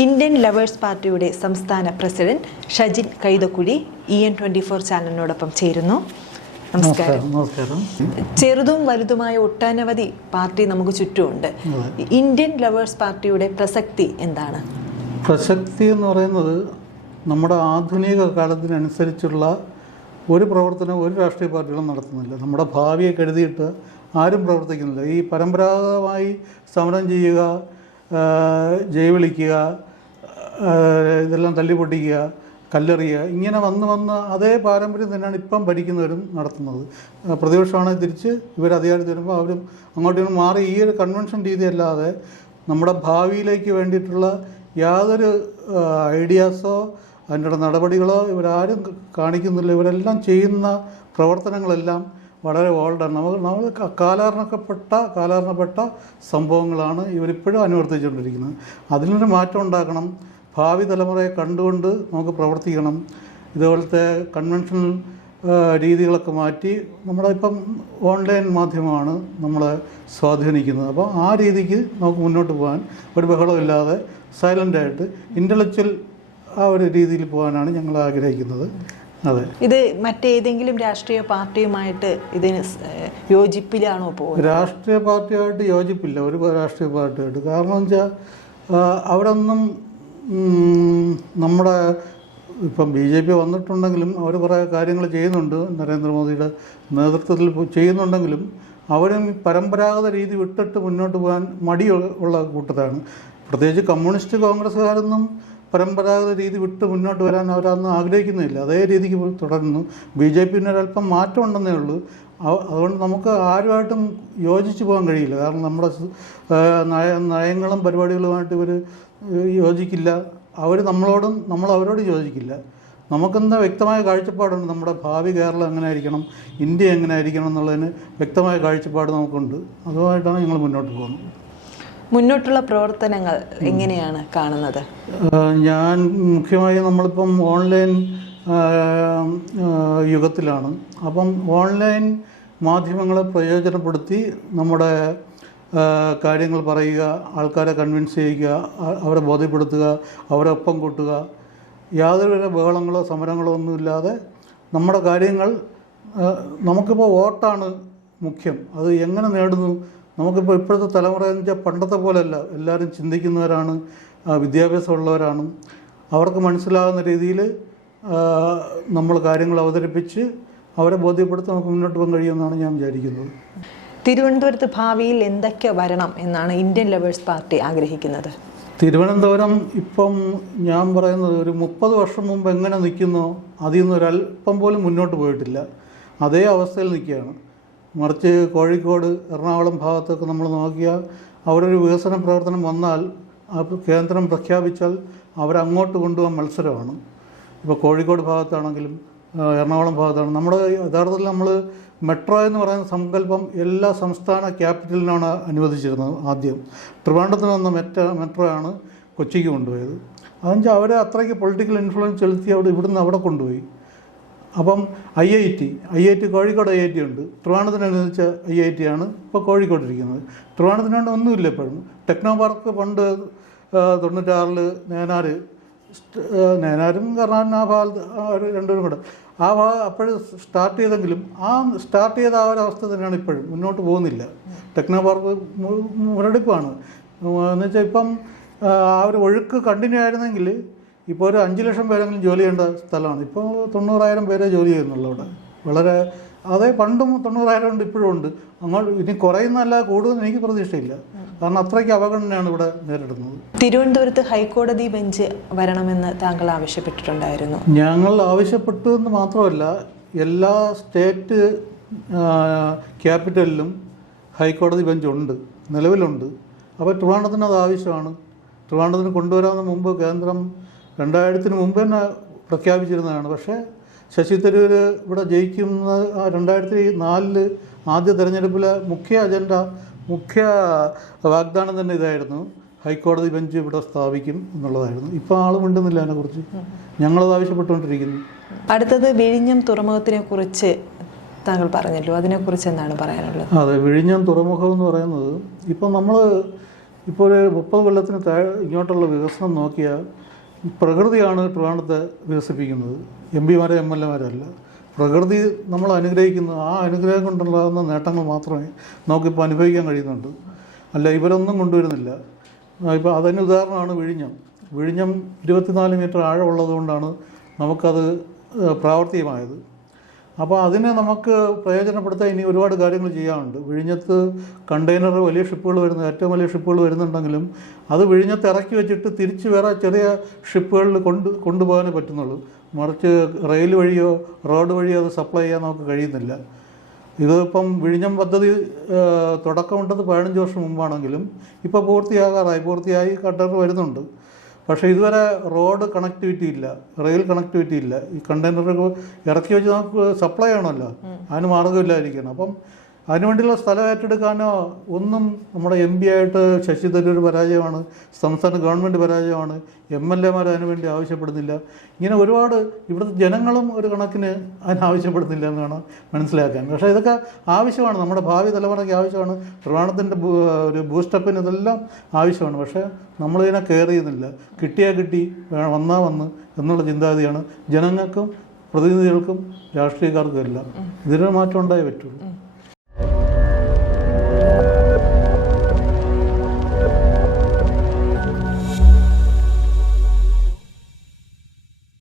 Indian lovers പാർട്ടിയുടെ സംസ്ഥാന president Shajin Kaithakuzhi EN24 ചാനലിനോടൊപ്പം ചേരുന്നു. നമസ്കാരം. ചെറുതും വലുതുമായ ഒട്ടനവധി പാർട്ടി നമുക്ക് ചുറ്റുമുണ്ട്. ഇന്ത്യൻ ലവേഴ്സ് പാർട്ടിയുടെ പ്രസക്തി എന്താണ്? പ്രസക്തി എന്ന് പറയുന്നത് നമ്മുടെ ആധുനിക കാലത്തിനനുസരിച്ചുള്ള ഒരു പ്രവർത്തനം ഒരു രാഷ്ട്രീയ പാർട്ടികളും നടത്തുന്നില്ല. നമ്മുടെ ഭാവിയെ കരുതിയിട്ട് ആരും പ്രവർത്തിക്കുന്നില്ല. ഈ പരമ്പരാഗതമായി സമരം ചെയ്യുക, ജയ് വിളിക്കുക, ഇതെല്ലാം തല്ലിപ്പൊട്ടിക്കുക, കല്ലെറിയുക, ഇങ്ങനെ വന്ന് അതേ പാരമ്പര്യം തന്നെയാണ് ഇപ്പം ഭരിക്കുന്നവരും നടത്തുന്നത്. പ്രതിപക്ഷമാണെങ്കിൽ തിരിച്ച് ഇവർ അധികാരത്തിൽ വരുമ്പോൾ അവരും അങ്ങോട്ടും മാറി ഈ ഒരു കൺവെൻഷൻ രീതി അല്ലാതെ നമ്മുടെ ഭാവിയിലേക്ക് വേണ്ടിയിട്ടുള്ള യാതൊരു ഐഡിയാസോ അതിൻ്റെ നടപടികളോ ഇവരാരും കാണിക്കുന്നില്ല. ഇവരെല്ലാം ചെയ്യുന്ന പ്രവർത്തനങ്ങളെല്ലാം വളരെ ഓൾഡാണ്. നമ്മൾ കാലാരണപ്പെട്ട സംഭവങ്ങളാണ് ഇവരിപ്പോഴും അനുവർത്തിച്ചുകൊണ്ടിരിക്കുന്നത്. അതിനൊരു മാറ്റം ഉണ്ടാക്കണം. ഭാവി തലമുറയെ കണ്ടുകൊണ്ട് നമുക്ക് പ്രവർത്തിക്കണം. ഇതുപോലത്തെ കൺവെൻഷണൽ രീതികളൊക്കെ മാറ്റി നമ്മുടെ ഇപ്പം ഓൺലൈൻ മാധ്യമമാണ് നമ്മളെ സ്വാധീനിക്കുന്നത്. അപ്പോൾ ആ രീതിക്ക് നമുക്ക് മുന്നോട്ട് പോകാൻ ഒരു ബഹളമില്ലാതെ സൈലൻ്റായിട്ട് ഇൻ്റലക്ച്വൽ ആ ഒരു രീതിയിൽ പോകാനാണ് ഞങ്ങൾ ആഗ്രഹിക്കുന്നത്. അതെ, ഇത് മറ്റേതെങ്കിലും രാഷ്ട്രീയ പാർട്ടിയുമായിട്ട് ഇതിന് യോജിപ്പിലാണോ പോകുന്നത്? രാഷ്ട്രീയ പാർട്ടിയായിട്ട് യോജിപ്പില്ല, ഒരു രാഷ്ട്രീയ പാർട്ടിയായിട്ട്. കാരണം വെച്ചാൽ അവരൊന്നും നമ്മുടെ ഇപ്പം BJP വന്നിട്ടുണ്ടെങ്കിലും അവർ കുറേ കാര്യങ്ങൾ ചെയ്യുന്നുണ്ട്, നരേന്ദ്രമോദിയുടെ നേതൃത്വത്തിൽ ചെയ്യുന്നുണ്ടെങ്കിലും അവരും പരമ്പരാഗത രീതി വിട്ടിട്ട് മുന്നോട്ട് പോകാൻ മടിയുള്ള കൂട്ടത്താണ്. പ്രത്യേകിച്ച് കമ്മ്യൂണിസ്റ്റ് കോൺഗ്രസ്സുകാരൊന്നും പരമ്പരാഗത രീതി വിട്ട് മുന്നോട്ട് വരാൻ അവരൊന്നും ആഗ്രഹിക്കുന്നില്ല. അതേ രീതിക്ക് തുടരുന്നു. BJP ഒരല്പം മാറ്റം ഉണ്ടെന്നേ ഉള്ളൂ. അതുകൊണ്ട് നമുക്ക് ആരുമായിട്ടും യോജിച്ച് പോകാൻ കഴിയില്ല. കാരണം നമ്മുടെ നയങ്ങളും പരിപാടികളുമായിട്ട് ഇവർ യോജിക്കില്ല. അവർ നമ്മളോടും നമ്മൾ അവരോടും യോജിക്കില്ല. നമുക്കെന്താ വ്യക്തമായ കാഴ്ചപ്പാടുണ്ട്. നമ്മുടെ ഭാവി കേരളം എങ്ങനെ ആയിരിക്കണം, ഇന്ത്യ എങ്ങനെ ആയിരിക്കണം എന്നുള്ളതിന് വ്യക്തമായ കാഴ്ചപ്പാട് നമുക്കുണ്ട്. അതുമായിട്ടാണ് ഞങ്ങൾ മുന്നോട്ട് പോകുന്നത്. മുന്നോട്ടുള്ള പ്രവർത്തനങ്ങൾ എങ്ങനെയാണ് കാണുന്നത്? ഞാൻ മുഖ്യമായും നമ്മളിപ്പം ഓൺലൈൻ യുഗത്തിലാണ്. അപ്പം ഓൺലൈൻ മാധ്യമങ്ങളെ പ്രയോജനപ്പെടുത്തി നമ്മുടെ കാര്യങ്ങൾ പറയുക, ആൾക്കാരെ കൺവിൻസ് ചെയ്യുക, അവരെ ബോധ്യപ്പെടുത്തുക, അവരെ ഒപ്പം കൂട്ടുക, യാതൊരു ബഹളങ്ങളോ സമരങ്ങളോ ഒന്നുമില്ലാതെ നമ്മുടെ കാര്യങ്ങൾ. നമുക്കിപ്പോൾ വോട്ടാണ് മുഖ്യം. അത് എങ്ങനെ നേടുന്നു? നമുക്കിപ്പോൾ ഇപ്പോഴത്തെ തലമുറ എന്ന് വെച്ചാൽ പണ്ടത്തെ പോലെയല്ല. എല്ലാവരും ചിന്തിക്കുന്നവരാണ്, വിദ്യാഭ്യാസമുള്ളവരാണ്. അവർക്ക് മനസ്സിലാകുന്ന രീതിയിൽ നമ്മൾ കാര്യങ്ങൾ അവതരിപ്പിച്ച് അവരെ ബോധ്യപ്പെടുത്തി നമുക്ക് മുന്നോട്ട് പോകാൻ കഴിയുമെന്നാണ് ഞാൻ വിചാരിക്കുന്നത്. തിരുവനന്തപുരത്ത് ഭാവിയിൽ എന്തൊക്കെ വരണം എന്നാണ് ഇന്ത്യൻ ലവേഴ്സ് പാർട്ടി ആഗ്രഹിക്കുന്നത്? തിരുവനന്തപുരം ഇപ്പം ഞാൻ പറയുന്നത് ഒരു 30 വർഷം മുമ്പ് എങ്ങനെ നിൽക്കുന്നോ അതിൽ നിന്ന് ഒരല്പം പോലും മുന്നോട്ട് പോയിട്ടില്ല. അതേ അവസ്ഥയിൽ നിൽക്കുകയാണ്. മറിച്ച് കോഴിക്കോട്, എറണാകുളം ഭാഗത്തൊക്കെ നമ്മൾ നോക്കിയാൽ അവരൊരു വികസന പ്രവർത്തനം വന്നാൽ കേന്ദ്രം പ്രഖ്യാപിച്ചാൽ അവരങ്ങോട്ട് കൊണ്ടുപോകാൻ മത്സരമാണ്. ഇപ്പോൾ കോഴിക്കോട് ഭാഗത്താണെങ്കിലും എറണാകുളം ഭാഗത്താണ്. നമ്മുടെ യഥാർത്ഥത്തിൽ നമ്മൾ മെട്രോ എന്ന് പറയുന്ന സങ്കല്പം എല്ലാ സംസ്ഥാന ക്യാപിറ്റലിനാണ് അനുവദിച്ചിരുന്നത്. ആദ്യം ട്രിവാൻഡ്രത്തിന് വന്ന മെട്രോ ആണ് കൊച്ചിക്ക് കൊണ്ടുപോയത്. അതെന്നുവെച്ചാൽ അവർ അത്രയ്ക്ക് പൊളിറ്റിക്കൽ ഇൻഫ്ലുവൻസ് ചെലുത്തി ഇവിടുന്ന് അവിടെ കൊണ്ടുപോയി. അപ്പം IIT കോഴിക്കോട് IIT ഉണ്ട്. ട്രിവാൻഡ്രത്തിന് അനുവദിച്ച IIT ആണ് ഇപ്പോൾ കോഴിക്കോട്ടിരിക്കുന്നത്. ട്രിവാൻഡ്രത്തിന് വേണ്ട ഒന്നുമില്ല ഇപ്പോഴും. ടെക്നോ പാർക്ക് പണ്ട് 96 നേനാരും കർണാടക ആ ഭാഗത്ത് ഒരു രണ്ടുപേരും കൂടെ ആ അപ്പോഴും സ്റ്റാർട്ട് ചെയ്തെങ്കിലും സ്റ്റാർട്ട് ചെയ്ത ആ ഒരു അവസ്ഥ തന്നെയാണ് ഇപ്പോഴും. മുന്നോട്ട് പോകുന്നില്ല. ടെക്നോ പാർക്ക് മുരടിപ്പാണ്. എന്നുവെച്ചാൽ ഇപ്പം ആ ഒരു ഒഴുക്ക് കണ്ടിന്യൂ ആയിരുന്നെങ്കിൽ ഇപ്പോൾ ഒരു 5 ലക്ഷം പേരെങ്കിലും ജോലി ചെയ്യേണ്ട സ്ഥലമാണ്. ഇപ്പോൾ 90,000 പേരെ ജോലി ചെയ്യുന്നുള്ളൂ അവിടെ. വളരെ അതേ പണ്ടും 90,000 ഉണ്ട്, ഇപ്പോഴും ഉണ്ട്. അങ്ങോട്ട് ഇനി കുറയുന്നല്ല കൂടുതൽ എനിക്ക് പ്രതീക്ഷയില്ല. കാരണം അത്രയ്ക്ക് അവഗണനയാണ് ഇവിടെ നേരിടുന്നത്. തിരുവനന്തപുരത്ത് ഹൈക്കോടതി ബെഞ്ച് വരണമെന്ന് താങ്കൾ ആവശ്യപ്പെട്ടിട്ടുണ്ടായിരുന്നു. ഞങ്ങൾ ആവശ്യപ്പെട്ടു എന്ന് മാത്രമല്ല, എല്ലാ സ്റ്റേറ്റ് ക്യാപിറ്റലിലും ഹൈക്കോടതി ബെഞ്ച് ഉണ്ട്, നിലവിലുണ്ട്. അപ്പോൾ ട്രിവാൻഡ്രത്തിന് അത് ആവശ്യമാണ്. ട്രിവാൻഡ്രത്തിന് കൊണ്ടുവരാമെന്ന് മുമ്പ് കേന്ദ്രം 2000 മുമ്പ് തന്നെ പ്രഖ്യാപിച്ചിരുന്നതാണ്. പക്ഷേ ശശി തരൂർ ഇവിടെ ജയിക്കുന്ന 2004 ആദ്യ തെരഞ്ഞെടുപ്പിലെ മുഖ്യ വാഗ്ദാനം തന്നെ ഇതായിരുന്നു, ഹൈക്കോടതി ബെഞ്ച് ഇവിടെ സ്ഥാപിക്കും എന്നുള്ളതായിരുന്നു. ഇപ്പോൾ ആൾ മിണ്ടുന്നില്ല അതിനെക്കുറിച്ച്. ഞങ്ങളത് ആവശ്യപ്പെട്ടുകൊണ്ടിരിക്കുന്നു. അടുത്തത് വിഴിഞ്ഞം തുറമുഖത്തിനെ കുറിച്ച് താങ്കൾ പറഞ്ഞല്ലോ, അതിനെക്കുറിച്ച് എന്താണ് പറയാനുള്ളത്? അതെ, വിഴിഞ്ഞം തുറമുഖം എന്ന് പറയുന്നത് ഇപ്പം നമ്മൾ ഇപ്പോൾ ഒരു 30 കൊല്ലത്തിന് ഇങ്ങോട്ടുള്ള വികസനം നോക്കിയാൽ പ്രകൃതിയാണ് ട്രിവാൻഡ്രത്തെ വികസിപ്പിക്കുന്നത്. എം പിമാരെ എം എൽ എമാരല്ല. പ്രകൃതി നമ്മൾ അനുഗ്രഹിക്കുന്നു. ആ അനുഗ്രഹം കൊണ്ടുണ്ടാകുന്ന നേട്ടങ്ങൾ മാത്രമേ നമുക്കിപ്പോൾ അനുഭവിക്കാൻ കഴിയുന്നുണ്ട്. അല്ല, ഇവരൊന്നും കൊണ്ടുവരുന്നില്ല. ഇപ്പോൾ അതിന് ഉദാഹരണമാണ് വിഴിഞ്ഞം 24 മീറ്റർ ആഴമുള്ളതുകൊണ്ടാണ് നമുക്കത് പ്രാവർത്തികമായത്. അപ്പോൾ അതിനെ നമുക്ക് പ്രയോജനപ്പെടുത്താൻ ഇനി ഒരുപാട് കാര്യങ്ങൾ ചെയ്യാനുണ്ട്. വിഴിഞ്ഞത്ത് കണ്ടെയ്നർ വലിയ ഷിപ്പുകൾ ഏറ്റവും വലിയ ഷിപ്പുകൾ വരുന്നുണ്ടെങ്കിലും അത് വിഴിഞ്ഞത്ത് ഇറക്കി വെച്ചിട്ട് തിരിച്ച് വേറെ ചെറിയ ഷിപ്പുകളിൽ കൊണ്ടുപോകാനേ പറ്റുന്നുള്ളൂ. മറിച്ച് റെയിൽ വഴിയോ റോഡ് വഴിയോ അത് സപ്ലൈ ചെയ്യാൻ നമുക്ക് കഴിയുന്നില്ല. ഇതിപ്പം വിഴിഞ്ഞം പദ്ധതി തുടക്കമുണ്ടത് 15 വർഷം മുമ്പാണെങ്കിലും ഇപ്പോൾ പൂർത്തിയായി കണ്ടെയ്നർ വരുന്നുണ്ട്. പക്ഷേ ഇതുവരെ റോഡ് കണക്ടിവിറ്റി ഇല്ല, റെയിൽ കണക്ടിവിറ്റി ഇല്ല. ഈ കണ്ടെയ്നറുകൾ ഇറക്കി വെച്ച് നമുക്ക് സപ്ലൈ ആണല്ലോ, അതിന് മാർഗ്ഗമില്ലായിരിക്കണം. അപ്പം അതിനുവേണ്ടിയുള്ള സ്ഥലം ഏറ്റെടുക്കാനോ ഒന്നും നമ്മുടെ എം പി ആയിട്ട് ശശി തരൂർ പരാജയമാണ്, സംസ്ഥാന ഗവൺമെൻറ് പരാജയമാണ്, എം എൽ എമാർ അതിനുവേണ്ടി ആവശ്യപ്പെടുന്നില്ല. ഇങ്ങനെ ഒരുപാട് ഇവിടുത്തെ ജനങ്ങളും ഒരു കണക്കിന് അതിനാവശ്യപ്പെടുന്നില്ല എന്നാണ് മനസ്സിലാക്കാൻ. പക്ഷേ ഇതൊക്കെ ആവശ്യമാണ്, നമ്മുടെ ഭാവി തലമുറയ്ക്ക് ആവശ്യമാണ്. ട്രിവാൻഡ്രത്തിൻ്റെ ഒരു ബൂസ്റ്റപ്പിന് ഇതെല്ലാം ആവശ്യമാണ്. പക്ഷേ നമ്മളിതിനെ കെയർ ചെയ്യുന്നില്ല. കിട്ടിയാൽ കിട്ടി, വന്ന് എന്നുള്ള ചിന്താഗതിയാണ് ജനങ്ങൾക്കും പ്രതിനിധികൾക്കും രാഷ്ട്രീയക്കാർക്കും എല്ലാം. ഇതിനൊരു മാറ്റം ഉണ്ടായേ പറ്റുള്ളൂ.